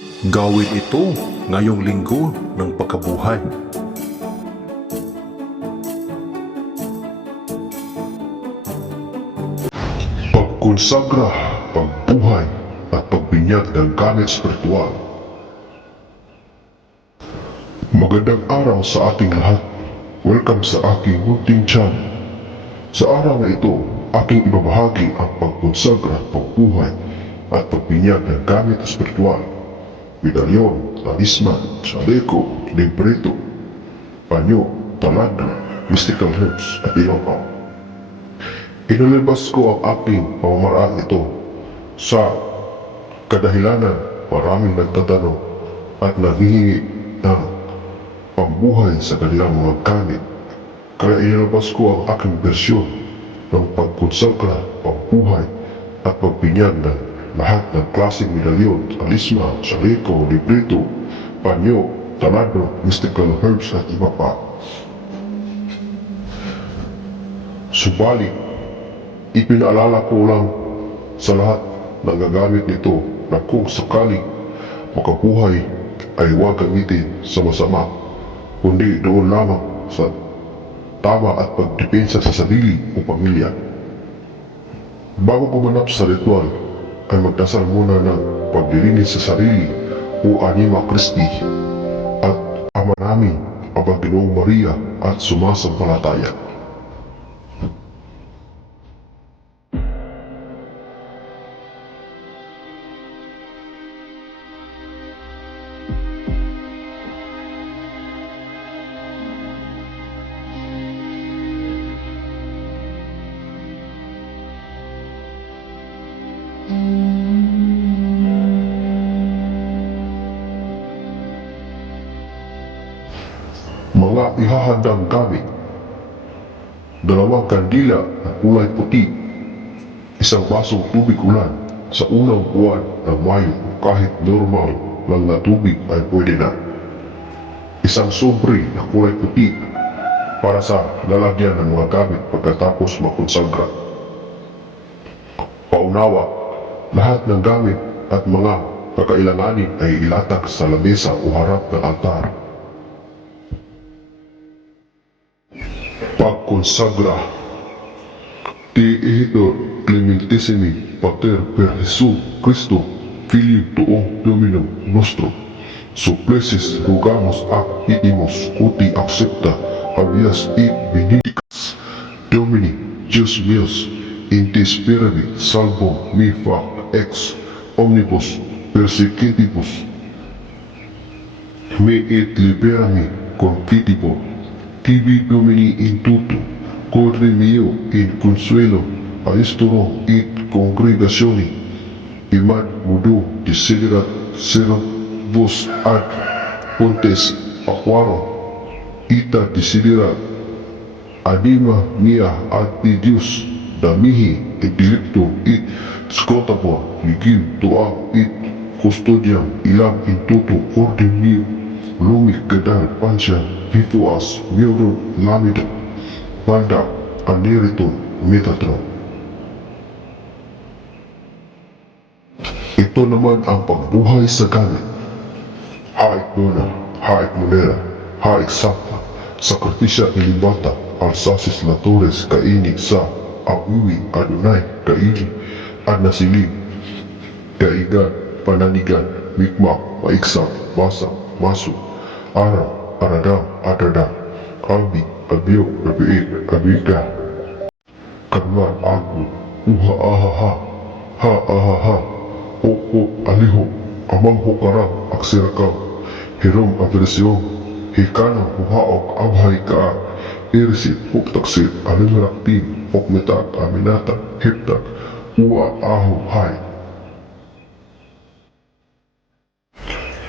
Gawin ito ngayong linggo ng pagkabuhay. Pagkonsagra, pagbuhay, at pagbinyag ng gamit spiritual. Magandang araw sa ating lahat. Welcome sa aking munting channel. Sa araw na ito, aking ibabahagi ang pagkonsagra, pagbuhay, at pagbinyag ng gamit spiritual. Medalyon, talisman, chaleco, libreto, panyo, taladro, mystical herbs, at iba pa. Inilabas ko ang aking pamamaraan ito sa kadahilanan maraming nagtatanong at naghihingi ng pambuhay sa kanilang mga gamit. Kaya inilabas ko ang aking bersyon ng pagkonsagra, pambuhay, at pagbinyag ng lahat ng klaseng medalyon, talisman, chaleco, libreto, panyo, taladro, mystical herbs, at iba pa. Subalit, ipinaalala ko lang sa lahat na gagamit nito na kung sakaling makabuhay ay huwag gamitin sa masama, kundi doon lamang sa tama at pagdepensa sa sarili o pamilya. Bago gumanap sa ritual, ay magdasal muna ng paglilinis sa sarili o Anima Christi at Ama namin, Aba Ginoong Maria at sumasampalataya. Mga ihahandang gamit: dalawang kandila na kulay puti, isang basong tubig ulan sa unang buwan ng Mayo, kahit normal lang na tubig ay pwede na, isang sobre na kulay puti para sa lalagyan ng mga gamit pagkatapos makonsagra. Paunawa, lahat ng gamit at mga kakailanganin ay ilatag sa lamesa o harap ng altar. Pagkonsagra. Te Ehitor Clementissimi Pater per Jesu Cristo Filium Tuo Dominum Nostro Supplicis rugamus ac itimus uti accepta habeas et benedicas Domini Deus meus in te speravi salvo mi fac ex omnibus persecutibus me et liberami confitibus tibi Domini in tuto, corde mio in consuelo, aestoro et congregationi, imad mudo desiderat serat vos ad pontes aquarum, ita desiderat anima mia ad de Deus, damihi et delicto et scotapor ligim toa et custodiam ilam in tuto corde mio, lumik gedal pansya vituas miuro lamida banda aneriton metatron. Ito naman ang pagbuhay sa gamit: haik nona, haik monera, haik sakta, sakritisya ilibata, alsasis latores kaini sa awiwi adunay kaini adnasilig kaigan pananigan mikmak maiksak basang masuk araw aradam adada albi abiyo abiik abika kanman aku uha ahaha ha ahaha oko aliho amang hukarang aksirakam hirom aversiyon hikana huhaok abhay ka irisi huktaksit alimeraktin hukmetak aminata hiptak uwa aho hay.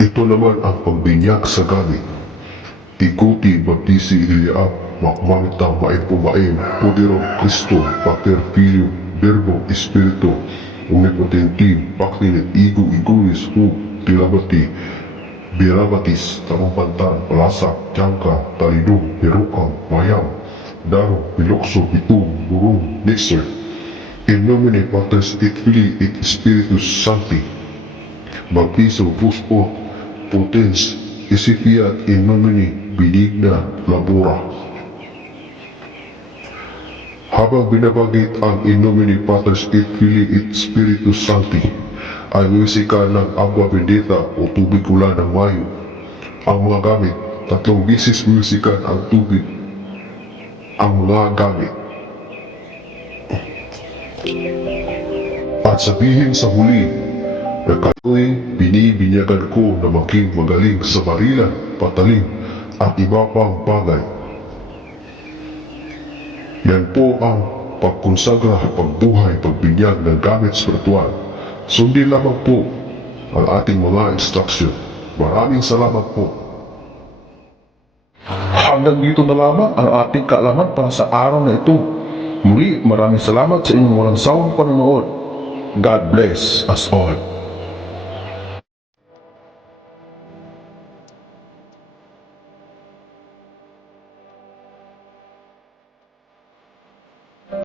Ito naman ang pagbinyag sa gamit: ikuti baptisi iliaap makmanitang maimpumaim podero Cristo Pater Filio Verbo Espiritu Omnipotentim Pactinit Igu Iguis Hu Tilabati Birabatis Tamampantan Palasak Jangka Talidong Perukang Mayam Daro Pilokso Bitum Burung Nixer In nomine Patris et Filii et Spiritus Sancti. Baptizo vos o potens isifiat in nomine benigna labora. Habang binabanggit ang in nomine Patris et Filii et Spiritus Sancti, ay musika ng Agua Bendita o tubig ulan ng Mayo. Ang mga gamit, 3 bisis musikan ang tubig. Ang mga gamit. At sabihin sa huli, na kayo'y binibinyagan ko na maging magaling sa barilan, patalim, at iba pang bagay. Yan po ang pagkonsagra, pagbuhay, pagbinyag ng gamit spiritual. Sundin lamang po ang ating mga instruction. Maraming salamat po. Hanggang dito na lamang ang ating kaalaman para sa araw na ito. Muli, maraming salamat sa inyong walang sawang panonood. God bless us all.